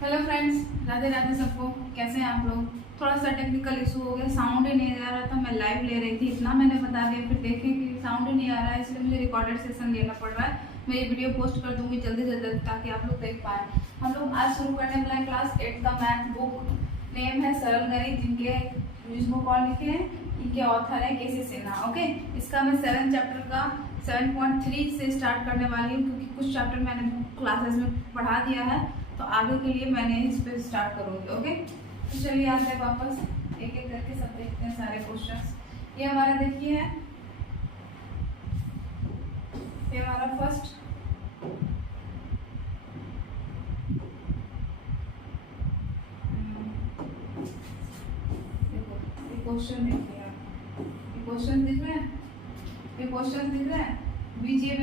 Hello friends, Radhe Radhe सबको। कैसे हैं आप लोग? थोड़ा सा टेक्निकल इशू हो गया, साउंड ही नहीं आ रहा था। मैं लाइव ले रही थी, इतना मैंने बता दिया, फिर देखें कि साउंड ही नहीं आ रहा है, इसलिए मुझे रिकॉर्डेड सेशन लेना पड़ रहा है। मैं ये वीडियो पोस्ट कर दूंगी जल्दी से जल्दी ताकि आप लोग देख पाएँ। हम लोग आज शुरू करने वाले हैं क्लास 8 का मैथ बुक। नेम है सरल गणित, जिसको कौन लिखे हैं, इनके ऑथर है केसी सिन्हा। ओके, इसका मैं 7 चैप्टर का 7.3 से स्टार्ट करने वाली हूँ, क्योंकि कुछ चैप्टर मैंने क्लासेस में पढ़ा दिया है, तो आगे के लिए मैंने इस पे स्टार्ट करूँगी। ओके, तो चलिए आते हैं वापस, एक एक करके सब देखते हैं सारे क्वेश्चंस। ये हमारा देखिए है, ये हमारा फर्स्ट देखो, ये क्वेश्चन देखिए आप, ये क्वेश्चन दिख रहे हैं, ये क्वेश्चन दिख रहे हैं। बीजीय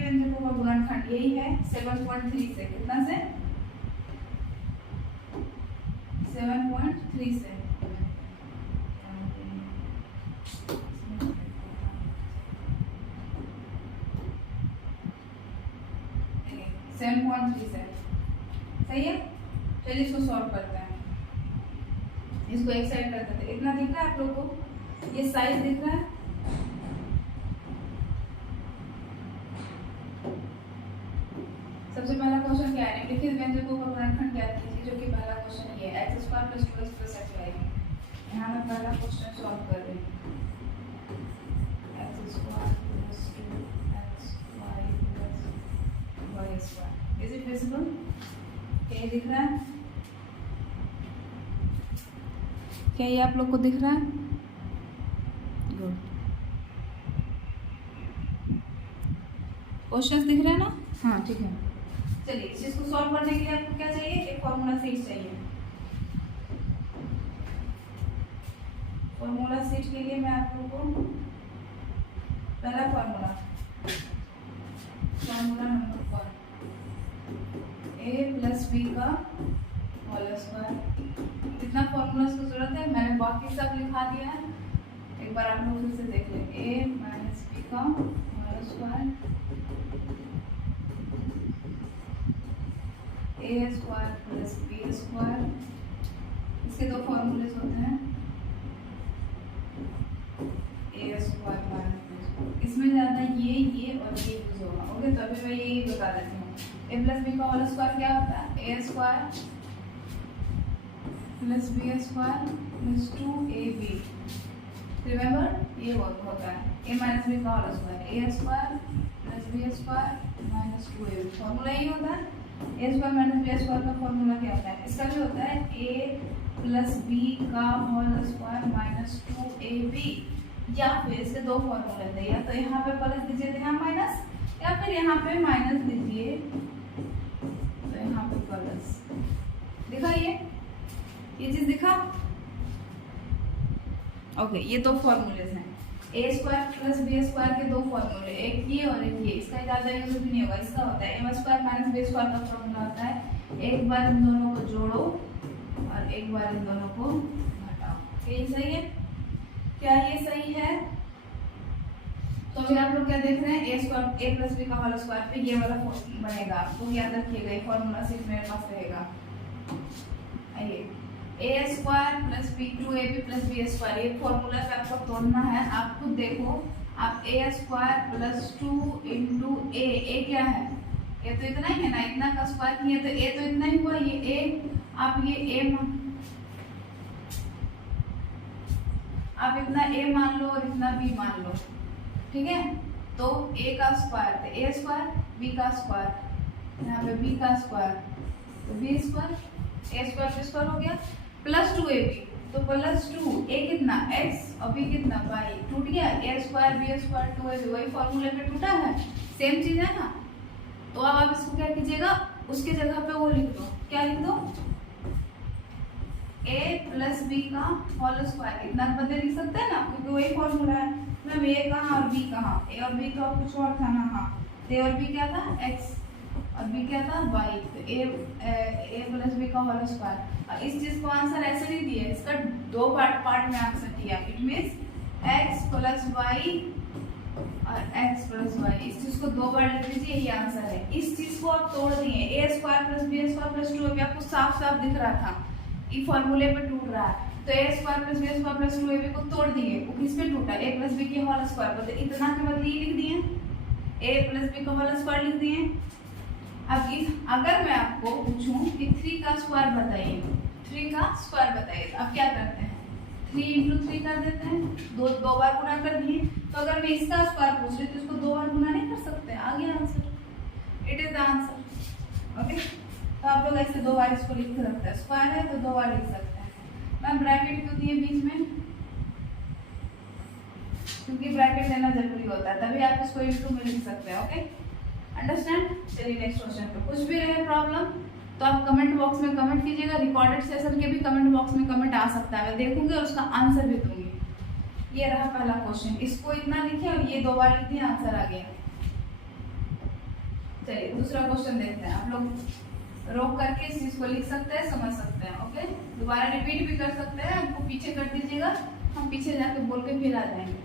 व्यंजकों का गुणनखंड यही है 7.3 से, कितना से 7.3 से। 7.3 से सही है। चलिए इसको सॉल्व करते हैं, इसको एक साइड कर देते हैं। इतना दिख रहा है आप लोगों को, ये साइज दिख रहा है। सबसे पहला क्वेश्चन क्या है, निम्नलिखित व्यंजकों का गुणनखंड ज्ञात कीजिए, जो कि पहला क्वेश्चन ये है x² + 2x + x y। यहाँ मैं पहला क्वेश्चन सॉल्व कर रही हूँ। x² + 2xy + y²। Is it visible? क्या दिख रहा है? क्या ये आप लोग को दिख रहा है? गुड। क्वेश्चंस दिख रहे हैं ना? हाँ ठीक है। चलिए इस चीज को सॉल्व करने के लिए आपको क्या चाहिए, एक फॉर्मूला सीट चाहिए। फॉर्मूला सीट के लिए मैं आप लोगों को पहला फॉर्मूला नंबर 1, a + b का होल स्क्वायर। कितना फॉर्मूला की जरूरत है, मैंने बाकी सब लिखा दिया है, एक बार आप लोग फिर से देख लें। a - b का होल स्क्वायर, a² + b²। इसके दो फॉर्मूले होते हैं, a² - b²। इसमें ज़्यादा ये और ये यूज होगा। ओके, तो अभी मैं यही बता देती हूँ। a + b का होल स्क्वायर क्या होता है, a² + b² + 2ab। रिमेंबर, ये होता है a - b का whole square, a² + b² - 2ab। Formula यही होता है। a² - b² का फॉर्मूला क्या होता है, इसका भी होता है a + b का होल स्क्वायर - 2ab। या फिर इसके दो फॉर्मूले थे, या तो यहाँ पे प्लस दीजिए तो यहाँ माइनस, या फिर यहाँ पे माइनस दीजिए तो यहाँ पे प्लस। दिखा ये चीज दिखा? ओके, ये दो फॉर्मूले हैं, a² + b² के दो फॉर्मूले, एक ये और एक ये। इसका ज्यादा यूज भी नहीं होगा। इसका होता है a² - b² का फॉर्मूला होता है एक बार इन दोनों को जोड़ो और एक बार इन दोनों को घटाओ। ये सही है? क्या ये सही है? तो अभी आप लोग क्या देख रहे हैं, a + b का होल स्क्वायर पे ये वाला बनेगा, तो याद रखिएगा, ये फॉर्मूला सिर्फ मेरे पास रहेगा। आइए, a² + b 2ab + b²। ये फॉर्मूला पे आपको तोड़ना है। आप खुद देखो, आप a² + 2 × a क्या है, ये तो इतना ही है ना, इतना का स्क्वायर किया तो a तो इतना ही हुआ। ये a, आप ये a आप इतना a मान लो और इतना b मान लो, ठीक है। तो a का स्क्वायर तो a², b का स्क्वायर, यहाँ पे b का स्क्वायर तो b², a² हो गया, + 2ab तो +2, a कितना x और b कितना y। टूट गया, a² b² 2ab, वही फॉर्मूले पे टूटा है, सेम चीज है ना। तो अब आप इसको क्या कीजिएगा, उसके जगह पे वो लिख दो। क्या लिख दो, a + b का होल स्क्वायर। इतना बदले लिख सकते हैं ना, क्योंकि वही फॉर्मूला है। मतलब a कहाँ और b कहाँ, a और b तो कुछ और था ना। हाँ, a और b क्या था, x और b क्या था, y। तो a + b का होल स्क्वायर। और इस चीज को आंसर ऐसे नहीं दिया, इसका दो पार्ट में आंसर दिया। It means x + y square x plus y, इस चीज को 2 बार लिख लीजिए, ये आंसर है। इस चीज को आप तोड़ दिए, A square plus B square plus 2ab आपको साफ साफ दिख रहा था, ये फॉर्मूले पे टूट रहा है। तो A square plus B square plus 2ab को तोड़ दिए, वो किस पे टूटा, ए प्लस बी के होल स्क्वायर पर, तो इतना के बदले ये लिख दिए, ए प्लस बी का होल स्क्वायर लिख दिए। अब इस अगर मैं आपको पूछूं कि 3 का स्क्वायर बताइए, 3 का स्क्वायर बताइए, तो आप क्या करते हैं, 3 इंटू 3 कर देते हैं, दो बार गुना कर दिए। तो अगर मैं इसका स्क्वायर पूछ रही तो इसको 2 बार गुना नहीं कर सकते, आ गया answer, it is the answer. Okay, तो आप लोग ऐसे 2 बार इसको लिख सकते हैं, स्क्वायर है तो 2 बार लिख सकते हैं। मैम ब्रैकेट क्यों दिए बीच में, क्योंकि ब्रैकेट देना जरूरी होता है, तभी आप इसको इंटू में लिख सकते हैं। Okay, understand. चलिए नेक्स्ट क्वेश्चन पे, कुछ भी रहे प्रॉब्लम तो आप कमेंट बॉक्स में कमेंट कीजिएगा, रिकॉर्डेड सेशन के भी कमेंट बॉक्स में कमेंट आ सकता है, मैं देखूंगी और उसका आंसर भी दूंगी। ये रहा पहला क्वेश्चन, इसको इतना लिखे और ये 2 बार लिख दिए, आंसर आ गया। चलिए दूसरा क्वेश्चन देखते हैं, आप लोग रोक करके इस चीज को लिख सकते हैं, समझ सकते हैं। ओके, दोबारा रिपीट भी कर सकते हैं, हमको पीछे कर दीजिएगा, हम पीछे जाके बोल के फिर आ जाएंगे।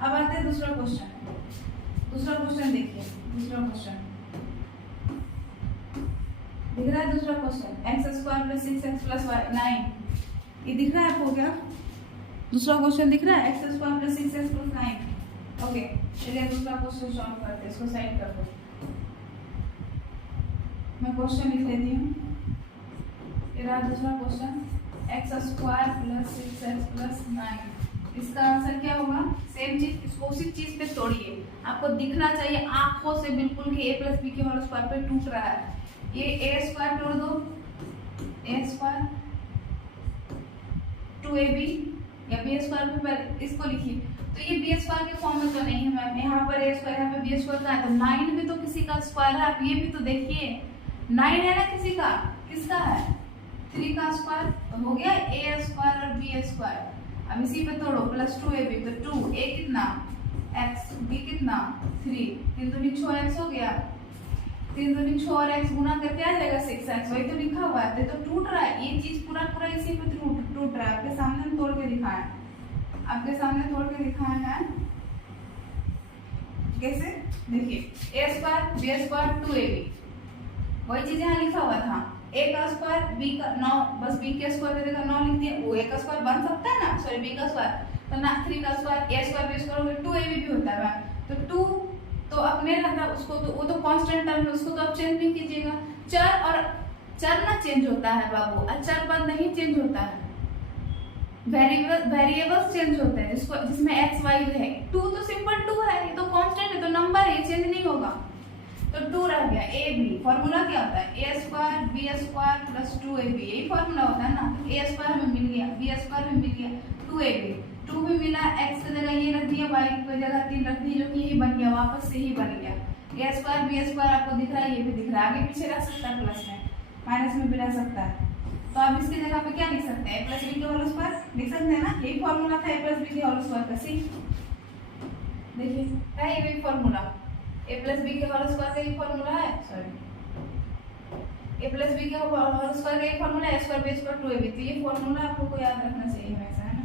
अब आते हैं दूसरा क्वेश्चन। दूसरा क्वेश्चन देखिए, दूसरा क्वेश्चन दिख रहा है, दूसरा question x square plus 6x plus 9, ये दिख रहा है आपको क्या, दूसरा क्वेश्चन दिख रहा है, x square plus 6x plus 9। Okay, चलिए दूसरा क्वेश्चन सॉल्व करते हैं, इसको साइड कर दो, मैं क्वेश्चन लिख लेती हूँ। ये रहा दूसरा question, x square plus 6x plus 9, इसका आंसर क्या होगा, सेम चीज, इसको उसी चीज पे तोड़िए, आपको दिखना चाहिए आंखों से बिल्कुल कि a प्लस बी के होल स्क्वायर पे टूट रहा है। ये a स्क्वायर तोड़ दो, a स्क्वायर 2ab या b स्क्वायर पे पहले इसको लिखिए, तो ये b स्क्वायर के फॉर्म में तो नहीं है मैम, यहाँ पर a स्क्वायर, यहाँ पे b स्क्वायर का है, तो 9 भी तो किसी का स्क्वायर है, आप ये भी तो देखिए 9 है ना किसी का, किसका है, 3 का स्क्वायर, तो हो गया a स्क्वायर और b स्क्वायर। अब इसी पे तोड़ो, प्लस 2ab, तो 2 a कितना x, b कितना 3, 3 दूनी 6x हो गया, 3 दूनी 6 और x गुना करके आ जाएगा 6x, वही तो लिखा हुआ है, तो टूट रहा है, ये चीज पूरा पूरा इसी पे टूट रहा है, आपके सामने हम तोड़ के दिखाएं, आपके सामने तोड़ के दिखाए हैं, कैसे देखिए, a square b square 2ab, वही चीज यहाँ लिखा हुआ था, a का स्क्वायर b का 9, बस b के स्क्वायर पे देखा 9 लिख दिए, वो a का स्क्वायर बन सकता है ना, सॉरी b का स्क्वायर, तो ना 3 का square, a square b square हो गया, 2ab भी होता है, तो 2 तो अपने रहता, उसको तो वो तो कांस्टेंट टर्म है, उसको तो आप चेंज नहीं कीजिएगा। चर और चर ना चेंज होता है बाबू, अचर पद नहीं चेंज होता है, वेरिएबल्स चेंज होते हैं, जिसमें x y है। 2 तो सिंपल 2 है, ये तो कांस्टेंट है, तो नंबर है, ये चेंज नहीं होगा, तो 2 रह गया। a b फॉर्मूला क्या होता है, a square b square plus 2ab, यही फॉर्मूला होता है ना, a स्क्वायर हमें मिल गया, b स्क्वायर हमें मिल गया, 2ab, 2 भी मिला, x की जगह ये रख दिया, y की जगह 3 रख दी, जो कि यही बन गया, वापस से ही बन गया। a स्क्वायर b स्क्वायर आपको दिख रहा है, ये भी दिख रहा है, आगे पीछे रह सकता है, प्लस में माइनस में भी रह सकता है, तो आप इसकी जगह पे क्या लिख सकते हैं, a प्लस बी के होल स्क्वायर लिख सकते हैं ना, यही फॉर्मूला था a प्लस बी के होल स्क्वायर का, सी देखिए है ये फॉर्मूला, a प्लस बी के होल स्क्वायर का एक फॉर्मूला है, सॉरी a प्लस बी के होल स्क्वायर का एक फॉर्मूला है, a square b square 2ab, तो ये फॉर्मूला आप लोग को याद रखना चाहिए हमेशा, है ना।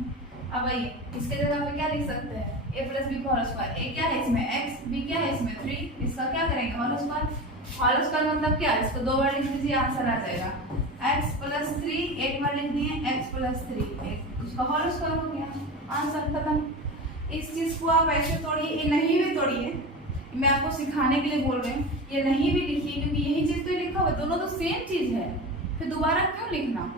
अब आइए इसके जगह पे क्या लिख सकते हैं, a प्लस बी का होल स्क्वायर, a क्या है इसमें x, b क्या है इसमें 3, इसका क्या करेंगे होल स्क्वायर, होल स्क्वायर मतलब क्या, इसको 2 बार लिख दीजिए, आंसर आ जाएगा, x प्लस 3 एक बार लिख दिए, x प्लस 3 उसका होल स्क्वायर हो गया, आंसर खत्म। इस चीज को आप ऐसे तोड़िए, ये नहीं भी तोड़िए, मैं आपको सिखाने के लिए बोल रही हूँ, ये नहीं भी लिखिए, क्योंकि यही चीज तो लिखा हुआ है, दोनों तो सेम चीज है, फिर दोबारा क्यों लिखना।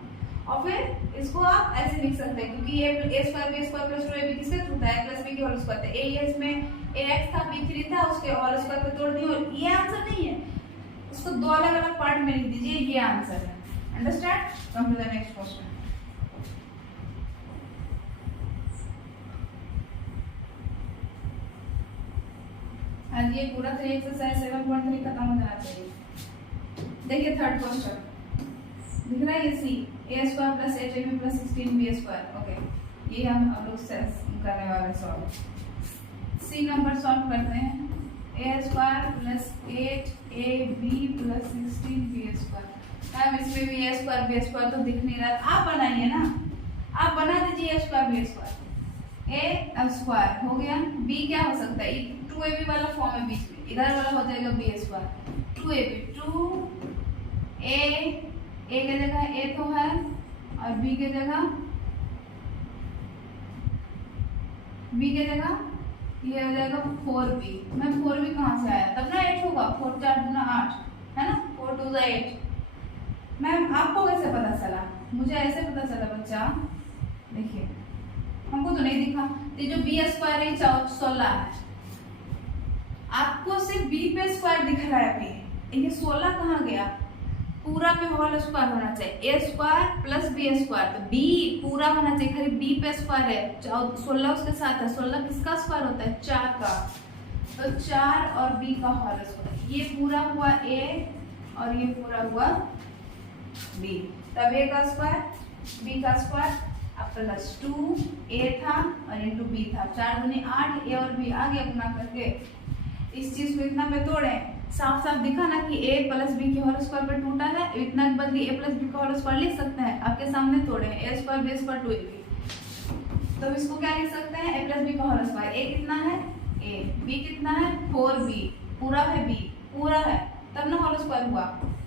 और फिर इसको आप ऐसे लिख सकते हैं, क्योंकि ये a square b square plus 2ab किससे होता है, प्लस b के होल स्क्वायर, तो a इसमें ax था, b 3 था, उसके होल स्क्वायर पे तोड़ दिए, और ये आंसर नहीं है, उसको 2 अलग अलग पार्ट में लिख दीजिए, ये आंसर है। Understand, come to the next question. आज ये पूरा 3 एक्सरसाइज 7.3 खत्म हो जाना चाहिए। देखिए थर्ड क्वेश्चन दिख रहा है, ये सी, a square plus 8ab plus 16b square, okay, ये हम अब लोग करने वाले सॉल्व। सी नंबर सॉल्व करते हैं, a square plus 8ab plus 16b square, ma'am इसमें भी a स्क्वायर b स्क्वायर तो दिख नहीं रहा, आप बनाइए ना, आप बना दीजिए a square b square, a square हो गया, b क्या हो सकता है, 2ab वाला फॉर्म है बीच में, इधर वाला हो जाएगा b square 2ab 2a a के जगह a तो है और b के जगह ये हो जाएगा 4b। मैं 4b कहाँ से आया, तब ना 8 होगा, 4 4 गुना 8 है ना, 4 2 8। मैम आपको कैसे पता चला? मुझे ऐसे पता चला बच्चा, देखिए हमको तो नहीं दिखा, ये जो बी स्क्वायर है 16 है, आपको सिर्फ बी पे स्क्वायर दिख रहा है अभी, ये 16 कहाँ गया? पूरा पे होल स्क्वायर होना चाहिए, ए स्क्वायर प्लस बी स्क्वायर, तो बी पूरा होना चाहिए, खाली बी पे स्क्वायर है, 16 उसके साथ है, 16 किसका स्क्वायर होता है? 4 का, तो 4 और बी का होल स्क्वायर, ये पूरा हुआ ए और ये पूरा हुआ बी, तब ए का स्क्वायर बी का स्क्वायर अब प्लस 2 ए था और इंटू बी था, 4 दूनी 8, ए और बी आगे गुना करके इस चीज को इतना पे तोड़े, साफ साफ दिखा ना कि a प्लस बी के होल स्क्वायर पे टूटा है, इतना के बदले a प्लस बी का होल स्क्वायर लिख सकते हैं, आपके सामने तोड़े हैं, a square B square 2ab, तो इसको क्या लिख सकते हैं? a प्लस बी का होल स्क्वायर, a कितना है a, b कितना है 4b, पूरा है b पूरा है, तब ना होल स्क्वायर हुआ,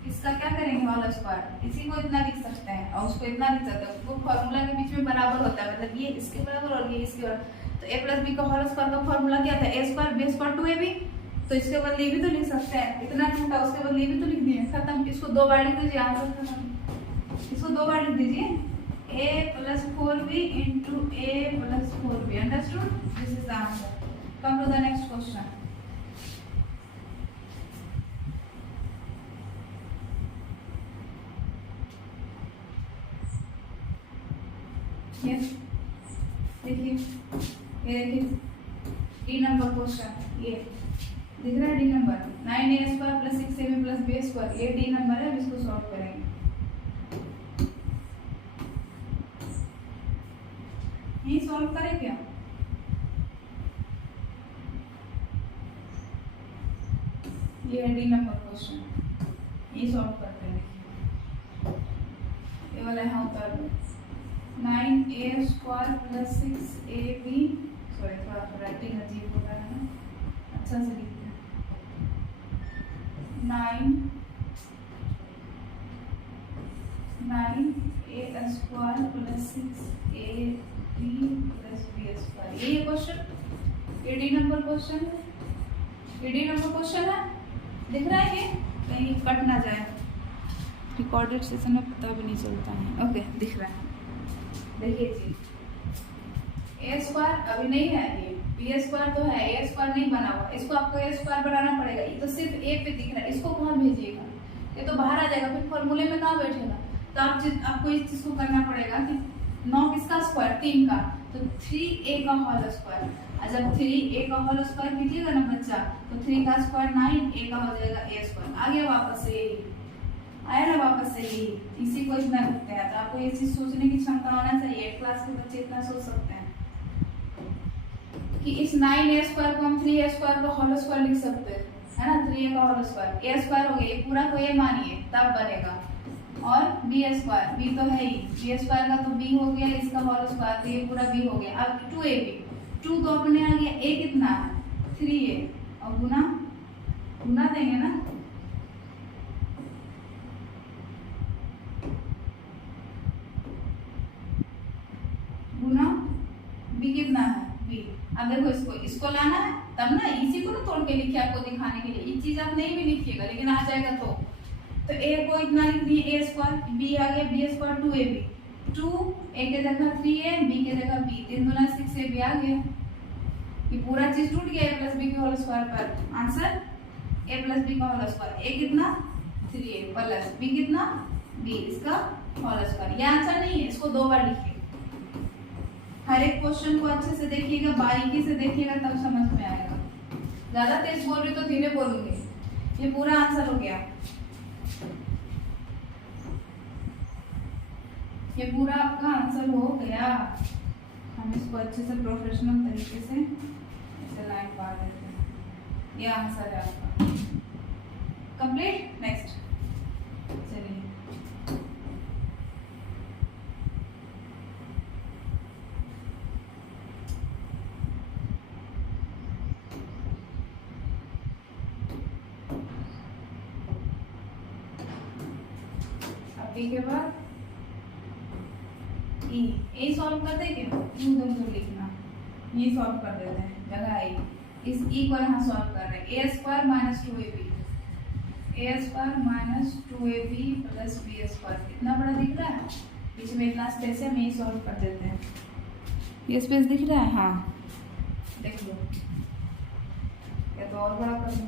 इसका क्या करेंगे होल स्क्वायर, इसी को इतना लिख सकते हैं और उसको इतना लिख सकते हैं, उसको फॉर्मूला के बीच में बराबर होता है, मतलब ये इसके बराबर और ये इसके बराबर, तो a प्लस बी का होल स्क्वायर का फॉर्मूला क्या था? a square B square 2ab, तो इसके बदले भी तो लिख सकते हैं, इतना टूटा उसके बदले भी तो लिख दिए, खत्म। इसको 2 बार लिख दीजिए, आंसर खत्म, इसको 2 बार लिख दीजिए, a plus 4b into a plus 4b, understood? This is the answer. Come to the next question. Yes देखिए, ये देखिए डी नंबर क्वेश्चन, ये दिख रहा है D number, 9a square plus 6ab plus b square, ये डी नंबर है, अब इसको सॉल्व करेंगे। ये सॉल्व करें क्या? ये है डी नंबर क्वेश्चन, ये सॉल्व करते हैं, ये वाला यहाँ उतार दो, 9a square plus 6ab, sorry थोड़ा राइटिंग अजीब हो रहा है ना, अच्छा से लिखते हैं, 9a square plus 6ab plus b square, ये क्वेश्चन, ये डी नंबर क्वेश्चन है, ये डी नंबर क्वेश्चन है, दिख रहा है? ये कहीं कट ना जाए, रिकॉर्डेड सेशन में पता भी नहीं चलता है। ओके दिख रहा है, देखिए जी, ए स्क्वायर अभी नहीं है, ये बी स्क्वायर तो है, ए स्क्वायर नहीं बना हुआ, इसको आपको ए स्क्वायर बनाना पड़ेगा, ये तो सिर्फ ए पे दिख रहा है, इसको कहाँ भेजिएगा? ये तो बाहर आ जाएगा, फिर फॉर्मूले में कहाँ बैठेगा? तो आपको इस चीज को करना पड़ेगा कि 9 किसका स्क्वायर? 3 का, तो 3a का होल स्क्वायर, और जब 3a का होल स्क्वायर कीजिएगा ना बच्चा, तो 3 का स्क्वायर 9, a का हो जाएगा a स्क्वायर, आ गया वापस से यही, आया ना वापस से यही, इसी को इतना लिखते हैं। तो आपको ये चीज सोचने की क्षमता होना चाहिए, 8 क्लास के बच्चे इतना सोच सकते हैं कि इस 9a स्क्वायर को हम 3a स्क्वायर का होल स्क्वायर लिख सकते हैं, है ना, 3a का होल स्क्वायर, a स्क्वायर हो गया, ये पूरा को a मानिए तब बनेगा, और b स्क्वायर, b तो है ही, b स्क्वायर का तो b हो गया, इसका होल स्क्वायर, तो ये पूरा b हो गया। अब 2ab, 2 तो अपने आ गया, a कितना है? 3a, और गुना देंगे ना, गुना b कितना है? b। अब देखो इसको लाना है तब ना, इसी को ना तोड़ के लिखिए आपको दिखाने के लिए, ये चीज आप नहीं भी लिखिएगा लेकिन आ जाएगा। तो a को इतना लिख दिए a स्क्वायर, b आ गया b स्क्वायर 2ab, 2 a के जगह 3a, b के जगह b, 3 दूना 6ab आ गया, ये पूरा चीज टूट गया a प्लस b के होल स्क्वायर पर, आंसर a प्लस b का होल स्क्वायर, a कितना 3a प्लस b कितना b, इसका होल स्क्वायर। ये आंसर नहीं है, इसको 2 बार लिखिए, हर एक क्वेश्चन को अच्छे से देखिएगा, बारीकी से देखिएगा, तब समझ में आएगा। ज्यादा तेज बोल रही तो धीरे बोलूंगी। ये पूरा आंसर हो गया, ये पूरा आपका आंसर हो गया। हम इसको अच्छे से प्रोफेशनल तरीके से ऐसे लाइन पा देते हैं। ये आंसर है आपका कंप्लीट। नेक्स्ट चलिए, बी के बाद ई, ए सॉल्व कर दे के उधर लिखना, ये सॉल्व कर देते हैं जगह आई, इस ई को यहाँ सॉल्व कर रहे हैं। A square minus 2ab, A square minus 2ab plus B square, कितना बड़ा दिख रहा है, बीच में इतना स्पेस है, हम ये सॉल्व कर देते हैं। ये स्पेस दिख रहा है, हाँ देख लो, या तो और बड़ा कर दूं,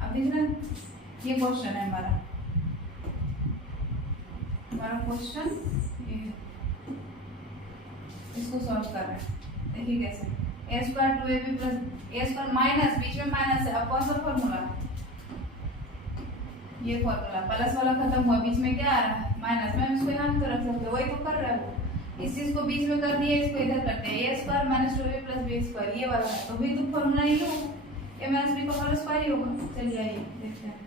अब दिख रहा है। ये क्वेश्चन है हमारा क्वेश्चन, ये इसको सॉल्व कर रहे हैं। देखिए कैसे, ए स्क्वायर 2ab प्लस ए स्क्वायर माइनस, बीच में माइनस है, अब कौन सा फॉर्मूला, ये फॉर्मूला, प्लस वाला खत्म हुआ, बीच में क्या आ रहा है माइनस, मैम इसको यहाँ भी तो रख सकते हो, वही तो कर रहा है वो, इस चीज को बीच में कर दिया, इसको इधर करते हैं, A square minus 2ab plus B square, ये वाला है, तो भी तो फॉर्मूला ही लो, ए माइनस बी का होल स्क्वायर ही होगा। चलिए आइए देखते हैं।